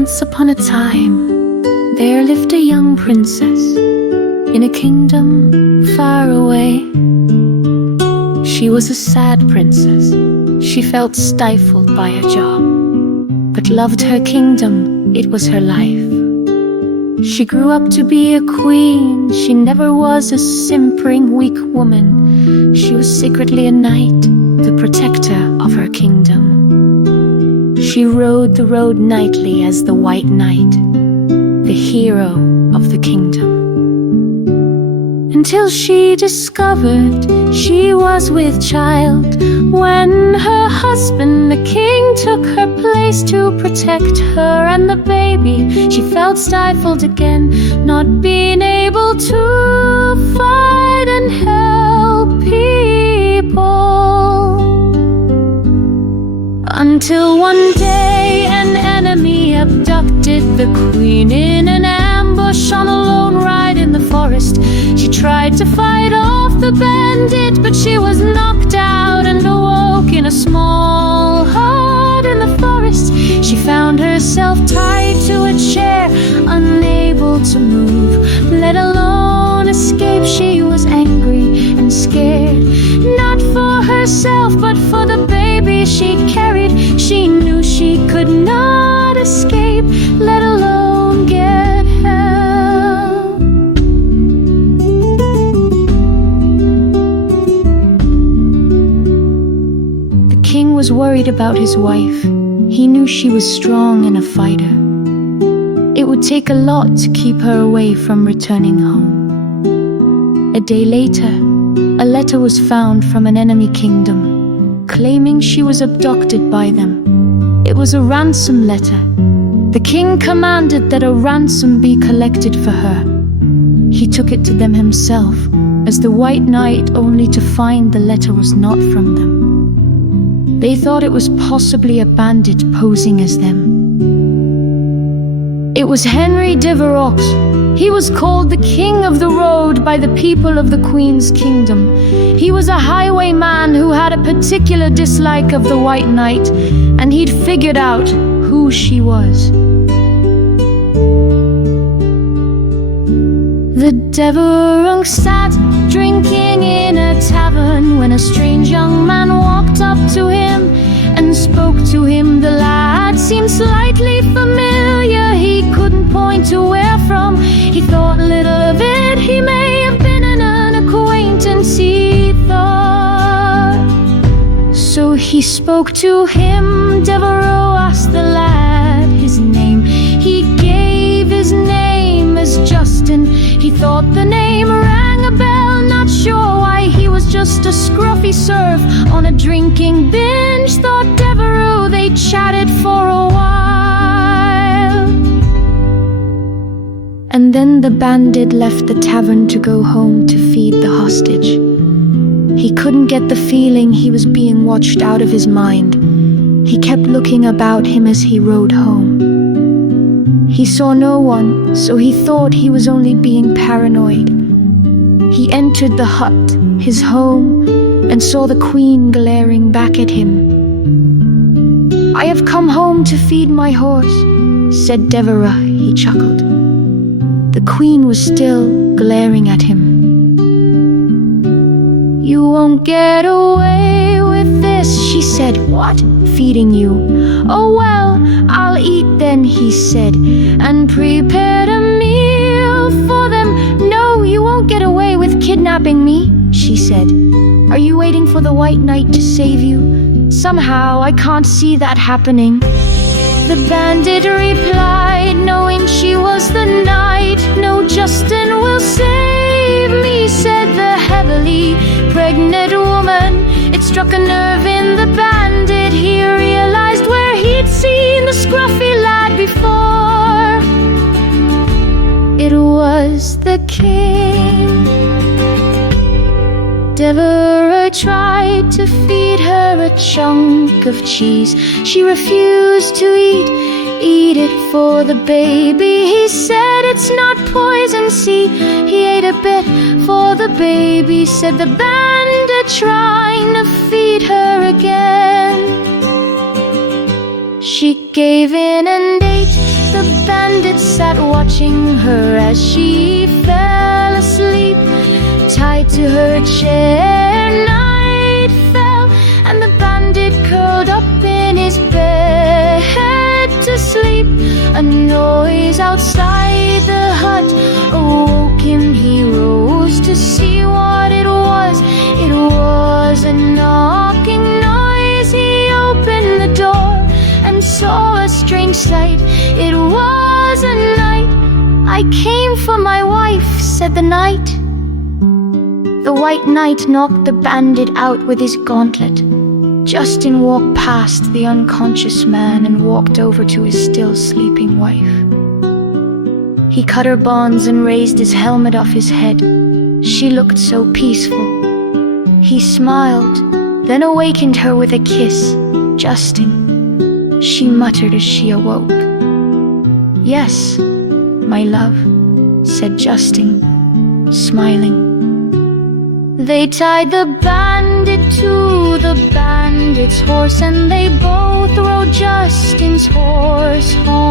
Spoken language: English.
Once upon a time, there lived a young princess in a kingdom far away. She was a sad princess. She felt stifled by her job, but loved her kingdom. It was her life. She grew up to be a queen. She never was a simpering, weak woman. She was secretly a knight, the protector of her kingdom. She rode the road nightly as the white knight, the hero of the kingdom. Until she discovered she was with child, when her husband, the king, took her place to protect her and the baby. She felt stifled again, not being able to fight and help people. Until one day an enemy abducted the queen in an ambush on a lone ride in the forest. She tried to fight off the bandit, but she was knocked out and awoke in a small hut in the forest. She found herself tied to a chair, unable to move, let alone escape. She was angry and scared, not for herself, but for the baby she carried. She knew she could not escape, let alone get help. The king was worried about his wife. He knew she was strong and a fighter. It would take a lot to keep her away from returning home. A day later, a letter was found from an enemy kingdom, claiming she was abducted by them. It was a ransom letter. The king commanded that a ransom be collected for her. He took it to them himself as the white knight, only to find the letter was not from them. They thought it was possibly a bandit posing as them. It was Henry Devereux. He was called the King of the Road by the people of the Queen's kingdom. He was a highwayman who had a particular dislike of the White Knight, and he'd figured out who she was. The Devereux sat drinking in a tavern when a strange young man walked up to him and spoke to him. The lad seemed slightly familiar. He couldn't point to where from. He thought little of it. He may have been an acquaintance, he thought. So he spoke to him. Devereux asked the lad his name. He gave his name as Justin. He thought the name rang a bell, not sure why. He was just a scruffy serf on a drinking binge, thought Devereux. They chatted for a while, and then the bandit left the tavern to go home to feed the hostage. He couldn't get the feeling he was being watched out of his mind. He kept looking about him as he rode home. He saw no one, so he thought he was only being paranoid. He entered the hut, his home, and saw the queen glaring back at him. "I have come home to feed my horse," said Devereux. He chuckled. The queen was still glaring at him. "You won't get away with this," she said. "What? Feeding you? Oh well, I'll eat then," he said, and prepared a meal for them. "No, you won't get away with kidnapping me," she said. "Are you waiting for the White Knight to save you? Somehow I can't see that happening." The bandit replied, knowing she was the knight. "No, Justin will save me," said the heavily pregnant woman. It struck a nerve in the bandit. He realized where he'd seen the scruffy lad before. It was the king. Devereux tried to feed her a chunk of cheese. She refused to eat it for the baby. He said, "It's not poison, see." He ate a bit for the baby, said the bandit, trying to feed her again. She gave in and ate the bandit sat watching her as she fell asleep. Tied to her chair, night fell, and the bandit curled up in his bed to sleep. A noise outside the hut awoke him. He rose to see what it was. It was a knocking noise. He opened the door and saw a strange sight. It was a knight. "I came for my wife," said the knight. The white knight knocked the bandit out with his gauntlet. Justin walked past the unconscious man and walked over to his still sleeping wife. He cut her bonds and raised his helmet off his head. She looked so peaceful. He smiled, then awakened her with a kiss. "Justin," she muttered as she awoke. "Yes, my love," said Justin, smiling. They tied the bandit to the bandit's horse, and they both rode Justin's horse home.